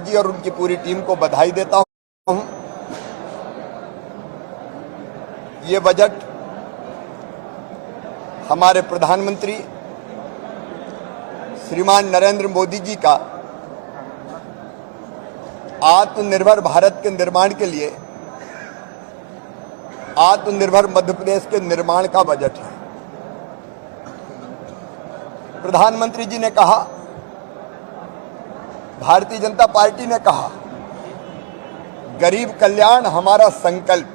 जी और उनकी पूरी टीम को बधाई देता हूं। ये बजट हमारे प्रधानमंत्री श्रीमान नरेंद्र मोदी जी का आत्मनिर्भर भारत के निर्माण के लिए आत्मनिर्भर मध्य प्रदेश के निर्माण का बजट है। प्रधानमंत्री जी ने कहा, भारतीय जनता पार्टी ने कहा, गरीब कल्याण हमारा संकल्प।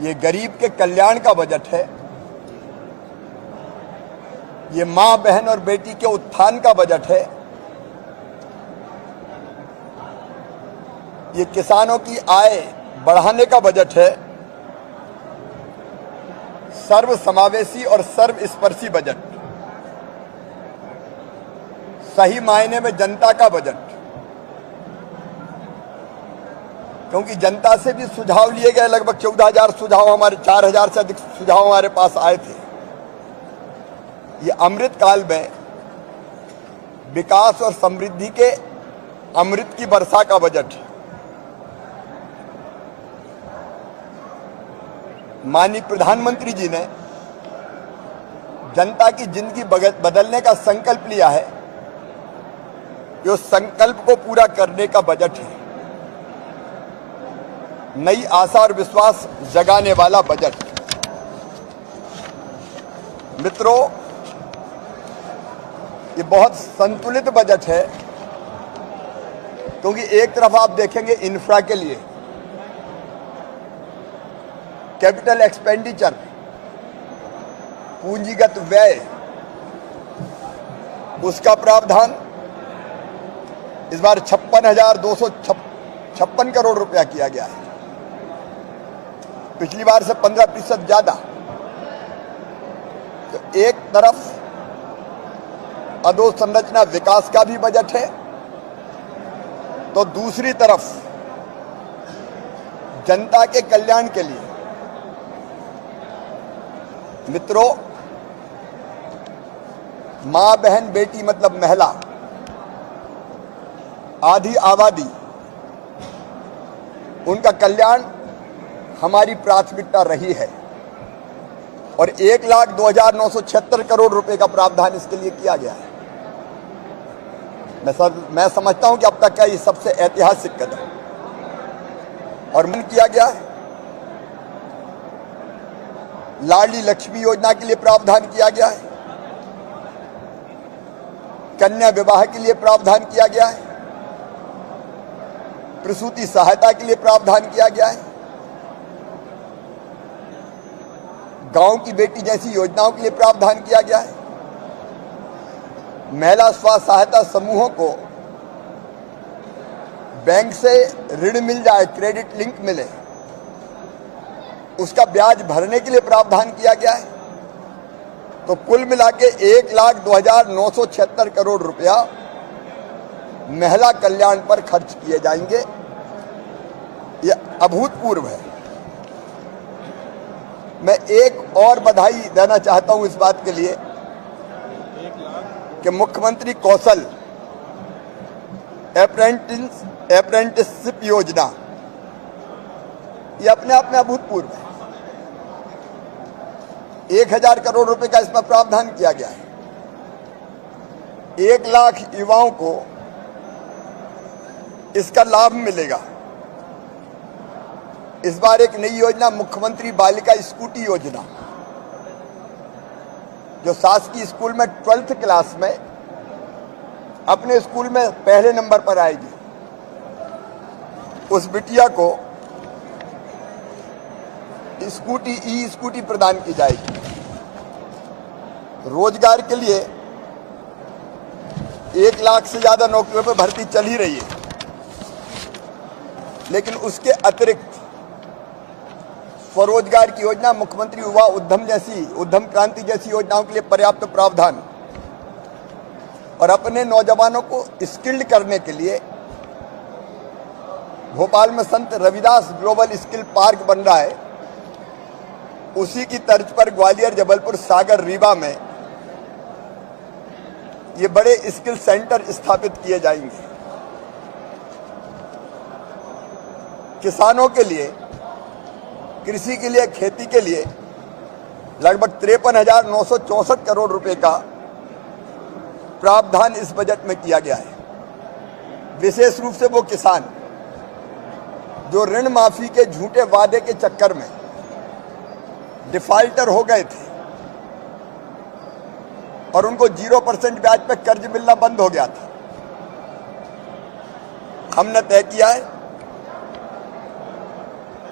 ये गरीब के कल्याण का बजट है। ये मां, बहन और बेटी के उत्थान का बजट है। ये किसानों की आय बढ़ाने का बजट है। सर्वसमावेशी और सर्वस्पर्शी बजट, सही मायने में जनता का बजट। क्योंकि जनता से भी सुझाव लिए गए, लगभग 14,000 सुझाव, हमारे 4,000 से अधिक सुझाव हमारे पास आए थे। ये अमृत काल में विकास और समृद्धि के अमृत की वर्षा का बजट है। माननीय प्रधानमंत्री जी ने जनता की जिंदगी बदलने का संकल्प लिया है। ये उस संकल्प को पूरा करने का बजट है। नई आशा और विश्वास जगाने वाला बजट। मित्रों, ये बहुत संतुलित बजट है, क्योंकि एक तरफ आप देखेंगे इंफ्रा के लिए कैपिटल एक्सपेंडिचर, पूंजीगत व्यय, उसका प्रावधान इस बार 56,256 करोड़ रुपया किया गया है। पिछली बार से 15% ज्यादा। तो एक तरफ अधोसंरचना विकास का भी बजट है, तो दूसरी तरफ जनता के कल्याण के लिए। मित्रों, मां, बहन, बेटी मतलब महिला, आधी आबादी, उनका कल्याण हमारी प्राथमिकता रही है। और 1,02,976 करोड़ रुपए का प्रावधान इसके लिए किया गया है। मैं समझता हूं कि अब तक का ये सबसे ऐतिहासिक कदम और मन किया गया है। लाडली लक्ष्मी योजना के लिए प्रावधान किया गया है। कन्या विवाह के लिए प्रावधान किया गया है। प्रसूति सहायता के लिए प्रावधान किया गया है। गांव की बेटी जैसी योजनाओं के लिए प्रावधान किया गया है। महिला स्वास्थ्य सहायता समूहों को बैंक से ऋण मिल जाए, क्रेडिट लिंक मिले, उसका ब्याज भरने के लिए प्रावधान किया गया है। तो कुल मिला के 1,02,976 करोड़ रुपया महिला कल्याण पर खर्च किए जाएंगे। यह अभूतपूर्व है। मैं एक और बधाई देना चाहता हूं इस बात के लिए कि मुख्यमंत्री कौशल अप्रेंटिसशिप योजना, ये अपने आप में अभूतपूर्व है। 1,000 करोड़ रुपए का इसमें प्रावधान किया गया है। 1 लाख युवाओं को इसका लाभ मिलेगा। इस बार एक नई योजना, मुख्यमंत्री बालिका स्कूटी योजना, जो शासकीय स्कूल में 12th क्लास में अपने स्कूल में पहले नंबर पर आएगी, उस बिटिया को स्कूटी प्रदान की जाएगी। रोजगार के लिए 1 लाख से ज्यादा नौकरियों पर भर्ती चल ही रही है, लेकिन उसके अतिरिक्त स्वरोजगार की योजना, मुख्यमंत्री युवा उद्यम क्रांति जैसी योजनाओं के लिए पर्याप्त प्रावधान और अपने नौजवानों को स्किल्ड करने के लिए भोपाल में संत रविदास ग्लोबल स्किल पार्क बन रहा है। उसी की तर्ज पर ग्वालियर, जबलपुर, सागर, रीवा में ये बड़े स्किल सेंटर स्थापित किए जाएंगे। किसानों के लिए, कृषि के लिए, खेती के लिए लगभग 53,964 करोड़ रुपए का प्रावधान इस बजट में किया गया है। विशेष रूप से वो किसान जो ऋण माफी के झूठे वादे के चक्कर में डिफाल्टर हो गए थे और उनको 0% ब्याज पर कर्ज मिलना बंद हो गया था, हमने तय किया है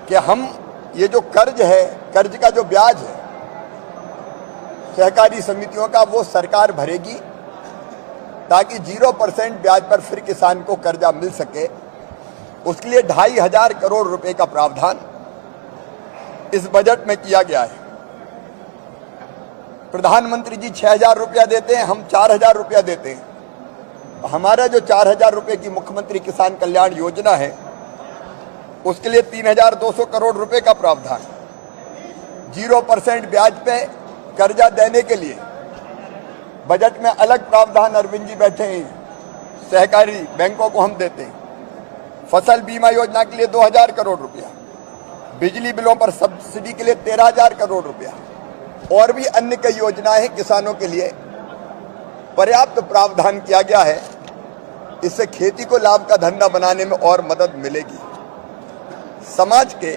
कि हम ये जो कर्ज है, कर्ज का जो ब्याज है सहकारी समितियों का, वो सरकार भरेगी ताकि 0% ब्याज पर फिर किसान को कर्जा मिल सके। उसके लिए 2,500 करोड़ रुपए का प्रावधान इस बजट में किया गया है। प्रधानमंत्री जी 6,000 रुपया देते हैं, हम 4,000 रुपया देते हैं। हमारा जो 4,000 रुपए की मुख्यमंत्री किसान कल्याण योजना है उसके लिए 3,200 करोड़ रुपए का प्रावधान। 0% ब्याज पे कर्जा देने के लिए बजट में अलग प्रावधान, अरविंद जी बैठे हैं, सहकारी बैंकों को हम देते हैं। फसल बीमा योजना के लिए 2,000 करोड़ रुपया, बिजली बिलों पर सब्सिडी के लिए 13,000 करोड़ रुपया और भी अन्य कई योजनाएं किसानों के लिए पर्याप्त प्रावधान किया गया है। इससे खेती को लाभ का धंधा बनाने में और मदद मिलेगी। समाज के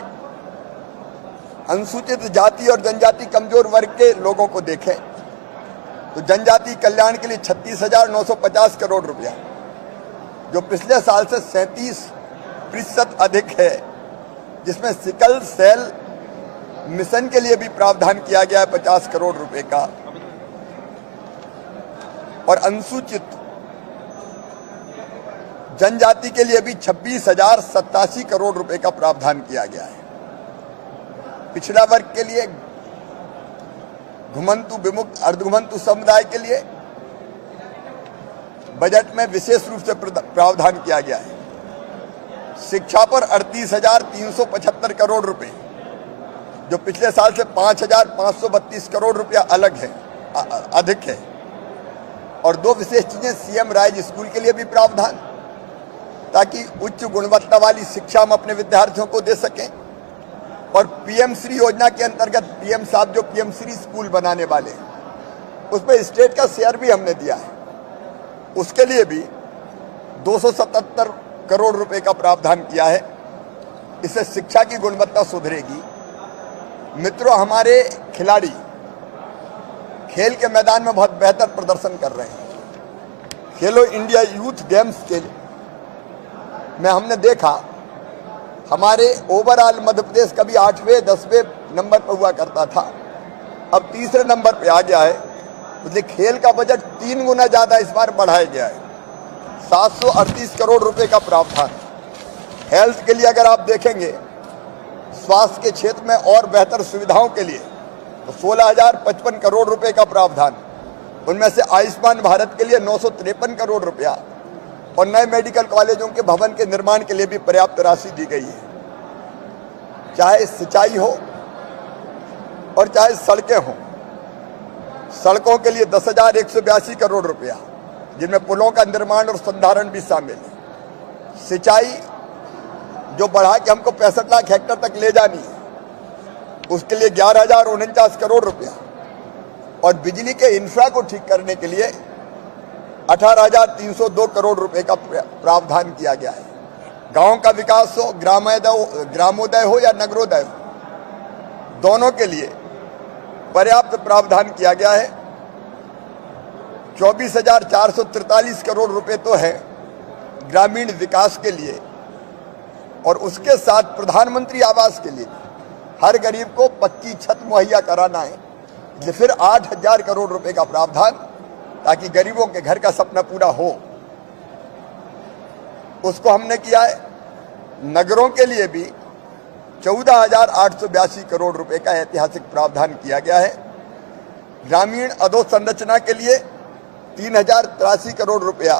अनुसूचित जाति और जनजाति कमजोर वर्ग के लोगों को देखें तो जनजाति कल्याण के लिए 36,950 करोड़ रुपया, जो पिछले साल से 37% अधिक है, जिसमें सिकल सेल मिशन के लिए भी प्रावधान किया गया है 50 करोड़ रुपए का, और अनुसूचित जनजाति के लिए भी 26,087 करोड़ रुपए का प्रावधान किया गया है। पिछड़ा वर्ग के लिए, घुमंतु विमुक्त अर्धघुमंतु समुदाय के लिए बजट में विशेष रूप से प्रावधान किया गया है। शिक्षा पर 38,375 करोड़ रुपए, जो पिछले साल से 5,532 करोड़ रुपया अलग है, अधिक है। और दो विशेष चीजें, सीएम राइज स्कूल के लिए भी प्रावधान ताकि उच्च गुणवत्ता वाली शिक्षा हम अपने विद्यार्थियों को दे सकें, और पीएम श्री योजना के अंतर्गत पीएम साहब जो पीएम श्री स्कूल बनाने वाले हैं उसमें स्टेट का शेयर भी हमने दिया है, उसके लिए भी 277 करोड़ रुपए का प्रावधान किया है। इससे शिक्षा की गुणवत्ता सुधरेगी। मित्रों, हमारे खिलाड़ी खेल के मैदान में बहुत बेहतर प्रदर्शन कर रहे हैं। खेलो इंडिया यूथ गेम्स के में हमने देखा, हमारे ओवरऑल मध्य प्रदेश कभी 8वें 10वें नंबर पर हुआ करता था, अब तीसरे नंबर पे आ गया है। इसलिए खेल का बजट 3 गुना ज्यादा इस बार बढ़ाया गया है। 738 करोड़ रुपए का प्रावधान। हेल्थ के लिए अगर आप देखेंगे, स्वास्थ्य के क्षेत्र में और बेहतर सुविधाओं के लिए तो 16,055 करोड़ रुपए का प्रावधान, उनमें से आयुष्मान भारत के लिए 953 करोड़ रुपया और नए मेडिकल कॉलेजों के भवन के निर्माण के लिए भी पर्याप्त राशि दी गई है। चाहे सिंचाई हो और चाहे सड़कें हों, सड़कों के लिए 10,182 करोड़ रुपया, जिनमें पुलों का निर्माण और संधारण भी शामिल है। सिंचाई जो बढ़ा के हमको 65 लाख हेक्टेयर तक ले जानी है, उसके लिए 11,049 करोड़ रुपया, और बिजली के इंफ्रा को ठीक करने के लिए 18,302 करोड़ रुपए का प्रावधान किया गया है। गांव का विकास हो, ग्रामोदय हो या नगरोदय हो, दोनों के लिए पर्याप्त प्रावधान किया गया है। 24,443 करोड़ रुपए तो है ग्रामीण विकास के लिए, और उसके साथ प्रधानमंत्री आवास के लिए हर गरीब को पक्की छत मुहैया कराना है, इसलिए फिर 8,000 करोड़ रुपए का प्रावधान, ताकि गरीबों के घर का सपना पूरा हो। उसको हमने किया है। नगरों के लिए भी 14,882 करोड़ रुपए का ऐतिहासिक प्रावधान किया गया है। ग्रामीण अधोसंरचना के लिए 3,083 करोड़ रुपया,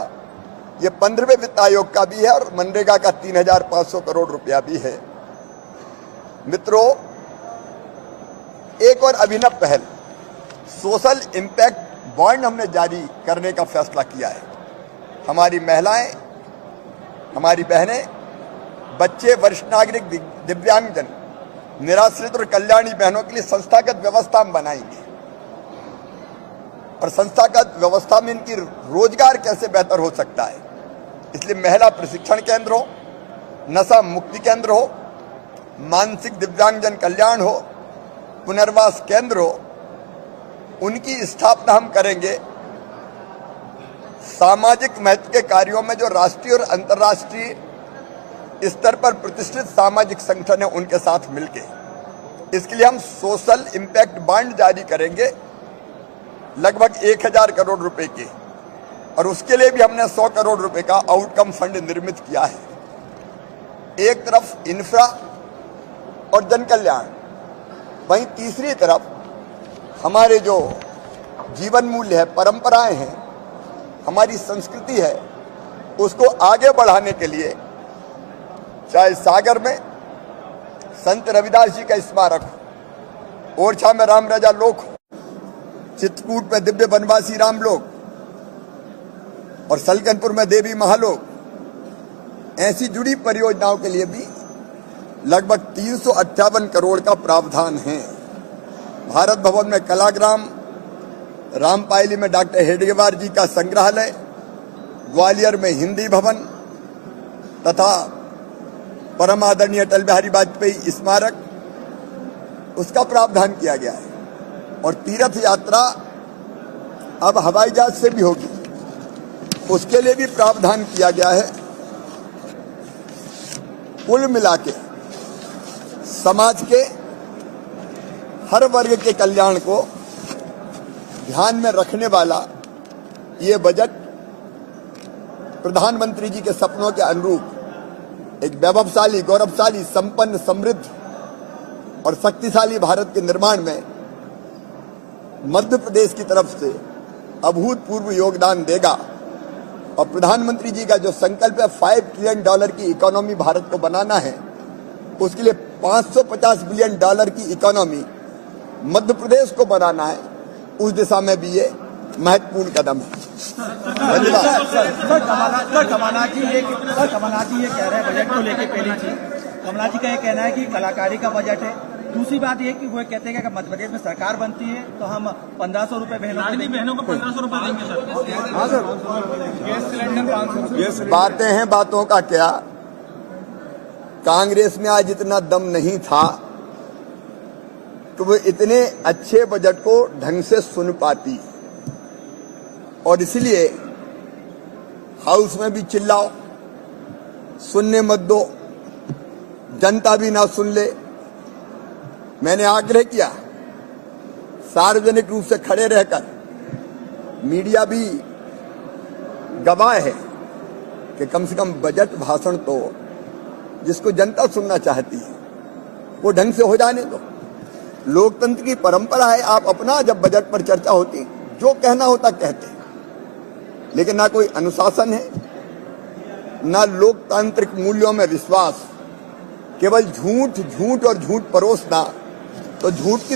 ये 15वें वित्त आयोग का भी है, और मनरेगा का 3,500 करोड़ रुपया भी है। मित्रों, एक और अभिनव पहल, सोशल इम्पैक्ट बॉन्ड हमने जारी करने का फैसला किया है। हमारी महिलाएं, हमारी बहनें, बच्चे, वरिष्ठ नागरिक, दिव्यांगजन, निराश्रित और कल्याणी बहनों के लिए संस्थागत व्यवस्था हम बनाएंगे और संस्थागत व्यवस्था में इनकी रोजगार कैसे बेहतर हो सकता है, इसलिए महिला प्रशिक्षण केंद्र हो, नशा मुक्ति केंद्र हो, मानसिक दिव्यांगजन कल्याण हो, पुनर्वास केंद्र हो, उनकी स्थापना हम करेंगे। सामाजिक महत्व के कार्यों में जो राष्ट्रीय और अंतर्राष्ट्रीय स्तर पर प्रतिष्ठित सामाजिक संगठन है उनके साथ मिलके इसके लिए हम सोशल इम्पैक्ट बॉन्ड जारी करेंगे लगभग 1000 करोड़ रुपए के, और उसके लिए भी हमने 100 करोड़ रुपए का आउटकम फंड निर्मित किया है। एक तरफ इंफ्रा और जन कल्याण, वहीं तीसरी तरफ हमारे जो जीवन मूल्य है, परंपराएं हैं, हमारी संस्कृति है, उसको आगे बढ़ाने के लिए चाहे सागर में संत रविदास जी का स्मारक, ओरछा में राम राजा लोक, चित्रकूट में दिव्य वनवासी रामलोक और सलकनपुर में देवी महालोक, ऐसी जुड़ी परियोजनाओं के लिए भी लगभग 358 करोड़ का प्रावधान है। भारत भवन में कलाग्राम, रामपायली में डॉक्टर हेडगेवार जी का संग्रहालय, ग्वालियर में हिंदी भवन तथा परम आदरणीय अटल बिहारी वाजपेयी स्मारक, उसका प्रावधान किया गया है। और तीर्थ यात्रा अब हवाई जहाज से भी होगी, उसके लिए भी प्रावधान किया गया है। कुल मिला के समाज के हर वर्ग के कल्याण को ध्यान में रखने वाला ये बजट प्रधानमंत्री जी के सपनों के अनुरूप एक वैभवशाली, गौरवशाली, संपन्न, समृद्ध और शक्तिशाली भारत के निर्माण में मध्य प्रदेश की तरफ से अभूतपूर्व योगदान देगा। और प्रधानमंत्री जी का जो संकल्प है $5 ट्रिलियन की इकोनॉमी भारत को बनाना है, उसके लिए $550 बिलियन की इकोनॉमी मध्य प्रदेश को बनाना है, उस दिशा में भी ये महत्वपूर्ण कदम है। धन्यवाद। कमलनाथ जी ये कह रहे हैं बजट को लेकर, पहली चीज कमलनाथ जी का ये कहना है कि कलाकारी का बजट है। दूसरी बात ये कि वो कहते हैं कि अगर मध्य प्रदेश में सरकार बनती है तो हम 1500 रुपए बहनों को 1500 रुपए देंगे सर। हाँ सर, गैस सिलेंडर 500। बातें हैं, बातों का क्या। कांग्रेस में आज इतना दम नहीं था तो वो इतने अच्छे बजट को ढंग से सुन पाती, और इसलिए हाउस में भी चिल्लाओ, सुनने मत दो, जनता भी ना सुन ले। मैंने आग्रह किया सार्वजनिक रूप से खड़े रहकर, मीडिया भी गवाह है कि कम से कम बजट भाषण तो जिसको जनता सुनना चाहती है वो ढंग से हो जाने दो। लोकतंत्र की परंपरा है, आप अपना जब बजट पर चर्चा होती जो कहना होता कहते, लेकिन ना कोई अनुशासन है, ना लोकतांत्रिक मूल्यों में विश्वास, केवल झूठ झूठ और झूठ परोसना, तो झूठ की